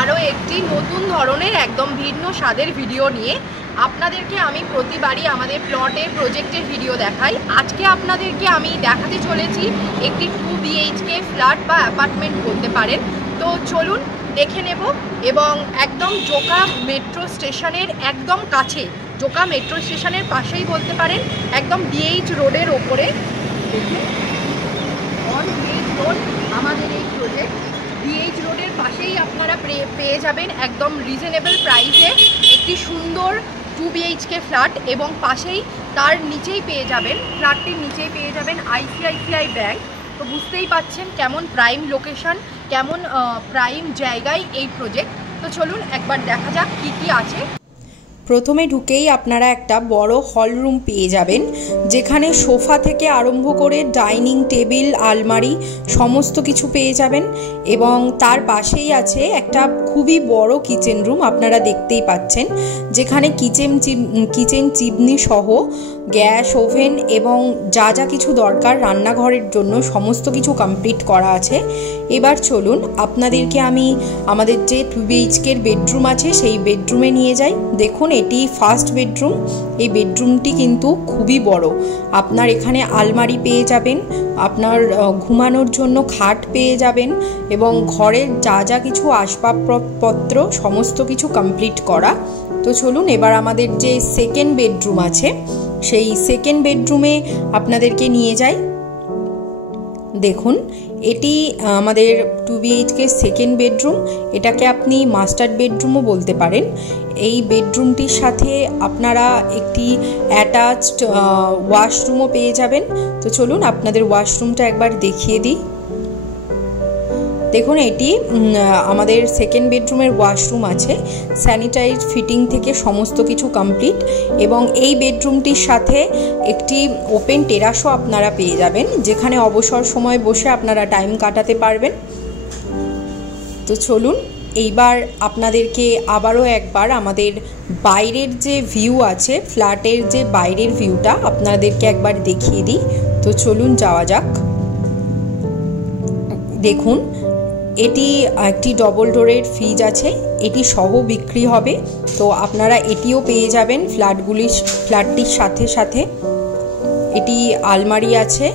আরও একটি নতুন ধরনের একদম ভিন্ন স্বাদের ভিডিও নিয়ে আপনাদেরকে আমি প্রতিবারই আমাদের প্লটের প্রজেক্টের ভিডিও দেখাই। আজকে আপনাদেরকে আমি দেখাতে চলেছি একটি 2 BHK ফ্ল্যাট বা অ্যাপার্টমেন্ট বলতে পারেন। তো চলুন দেখে নেব। এবং একদম জোকা মেট্রো স্টেশনের একদম কাছে, জোকা মেট্রো স্টেশনের পাশেই বলতে পারেন, একদম BH রোডের ওপরে অন BH রোড আমাদের এই প্রজেক্ট। BH রোডের পাশেই আপনারা পেয়ে যাবেন একদম রিজনেবল প্রাইসে একটি সুন্দর 2 BHK ফ্ল্যাট, এবং পাশেই তার নিচেই পেয়ে যাবেন, ফ্ল্যাটটির নিচেই পেয়ে যাবেন ICICI ব্যাংক। তো বুঝতেই পাচ্ছেন কেমন প্রাইম লোকেশন, কেমন প্রাইম জায়গায় এই প্রজেক্ট। তো চলুন একবার দেখা যাক কি কি আছে। প্রথমে ঢুকেই আপনারা একটা বড় হল রুম পেয়ে যাবেন, যেখানে সোফা থেকে আরম্ভ করে ডাইনিং টেবিল, আলমারি সমস্ত কিছু পেয়ে যাবেন। এবং তার পাশেই আছে একটা খুবই বড় কিচেন রুম, আপনারা দেখতেই পাচ্ছেন, যেখানে কিচেন চিমনি সহ গ্যাস, ওভেন এবং যা যা কিছু দরকার রান্নাঘরের জন্য সমস্ত কিছু কমপ্লিট করা আছে। এবার চলুন আপনাদেরকে আমি আমাদের যে 2 BHK বেডরুম আছে সেই বেডরুমে নিয়ে যাই। দেখুন, এটি ফার্স্ট বেডরুম। এই বেডরুমটি কিন্তু খুবই বড়। আপনার এখানে আলমারি পেয়ে যাবেন, আপনার ঘুমানোর জন্য খাট পেয়ে যাবেন, এবং ঘরের যা যা কিছু আসবাবপত্র সমস্ত কিছু কমপ্লিট করা। তো চলুন এবার আমাদের যে সেকেন্ড বেডরুম আছে সেই সেকেন্ড বেডরুমে আপনাদেরকে নিয়ে যাই। দেখুন, এটি আমাদের 2 BHK সেকেন্ড বেডরুম। এটাকে আপনি মাস্টার বেডরুমও বলতে পারেন। এই বেডরুমটির সাথে আপনারা একটি অ্যাটাচড ওয়াশরুমও পেয়ে যাবেন। তো চলুন আপনাদের ওয়াশরুমটা একবার দেখিয়ে দিই। দেখুন, এটি আমাদের সেকেন্ড বেডরুমের ওয়াশরুম আছে, স্যানিটারি ফিটিং থেকে সমস্ত কিছু কমপ্লিট। এবং এই বেডরুমটির সাথে একটি ওপেন টেরাসও আপনারা পেয়ে যাবেন, যেখানে অবসর সময় বসে আপনারা টাইম কাটাতে পারবেন। তো চলুন এইবার আপনাদেরকে আবারও একবার আমাদের বাইরের যে ভিউ আছে, ফ্ল্যাটের যে বাইরের ভিউটা আপনাদেরকে একবার দেখিয়ে দিই। তো চলুন যাওয়া যাক। দেখুন, এটি একটি ডবল ডোরের ফ্রিজ আছে, এটি সহ বিক্রি হবে। তো আপনারা এটিও পেয়ে যাবেন ফ্ল্যাটটির সাথে সাথে। এটি আলমারি আছে,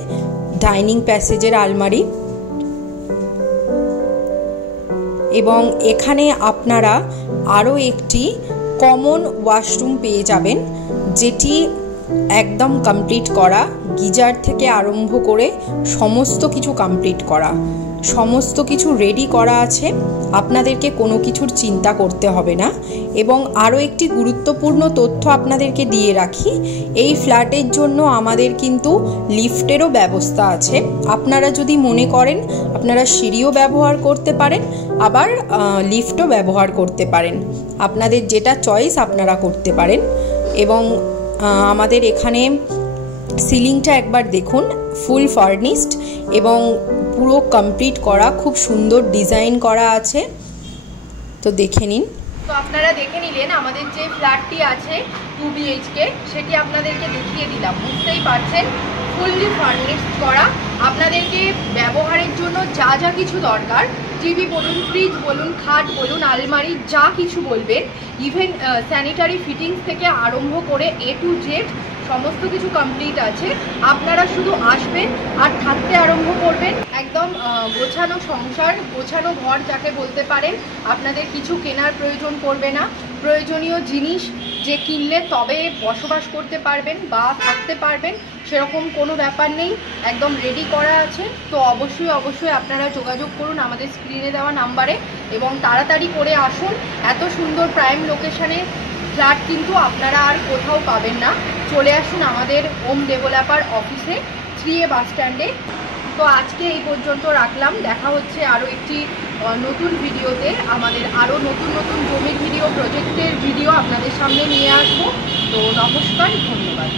ডাইনিং প্যাসেজের আলমারি। এবং এখানে আপনারা আরও একটি কমন ওয়াশরুম পেয়ে যাবেন, যেটি একদম কমপ্লিট করা, গিজার থেকে আরম্ভ করে সমস্ত কিছু কমপ্লিট করা, সমস্ত কিছু রেডি করা আছে। আপনাদেরকে কোনো কিছুর চিন্তা করতে হবে না। এবং আরও একটি গুরুত্বপূর্ণ তথ্য আপনাদেরকে দিয়ে রাখি, এই ফ্ল্যাটের জন্য আমাদের কিন্তু লিফটেরও ব্যবস্থা আছে। আপনারা যদি মনে করেন আপনারা সিঁড়িও ব্যবহার করতে পারেন, আবার লিফটও ব্যবহার করতে পারেন, আপনাদের যেটা চয়েস আপনারা করতে পারেন। এবং আমাদের এখানে সিলিংটা একবার দেখুন, ফুল ফার্নিশড এবং পুরো কমপ্লিট করা, খুব সুন্দর ডিজাইন করা আছে। তো দেখে নিন। তো আপনারা দেখে নিলেন আমাদের যে ফ্ল্যাটটি আছে 2 BHK, সেটি আপনাদেরকে দেখিয়ে দিলাম। বুঝতেই পারছেন ফুললি ফার্নিশড করা। আপনাদেরকে ব্যবহারের জন্য যা যা কিছু দরকার, টিভি বলুন, ফ্রিজ বলুন, খাট বলুন, আলমারি, যা কিছু বলবেন, ইভেন স্যানিটারি ফিটিংস থেকে আরম্ভ করে A to Z সমস্ত কিছু কমপ্লিট আছে। আপনারা শুধু আসবেন আর থাকতে আরম্ভ করবেন। একদম গোছানো সংসার, গোছানো ঘর যাকে বলতে পারেন। আপনাদের কিছু কেনার প্রয়োজন পড়বে না। প্রয়োজনীয় জিনিস যে কিনলে তবে বসবাস করতে পারবেন বা থাকতে পারবেন সেরকম কোনো ব্যাপার নেই, একদম রেডি করা আছে। তো অবশ্যই আপনারা যোগাযোগ করুন আমাদের স্ক্রিনে দেওয়া নাম্বারে, এবং তাড়াতাড়ি করে আসুন। এত সুন্দর প্রাইম লোকেশনে ফ্ল্যাট কিন্তু আপনারা আর কোথাও পাবেন না। চলে আসুন আমাদের হোম ডেভেলপার অফিসে, 3A বাস স্ট্যান্ডে। তো আজকে এই পর্যন্ত রাখলাম। দেখা হচ্ছে আরও একটি নতুন ভিডিওতে। আমাদের আরও নতুন নতুন জমির ভিডিও, প্রজেক্টের ভিডিও আপনাদের সামনে নিয়ে আসবো। তো নমস্কার, ধন্যবাদ।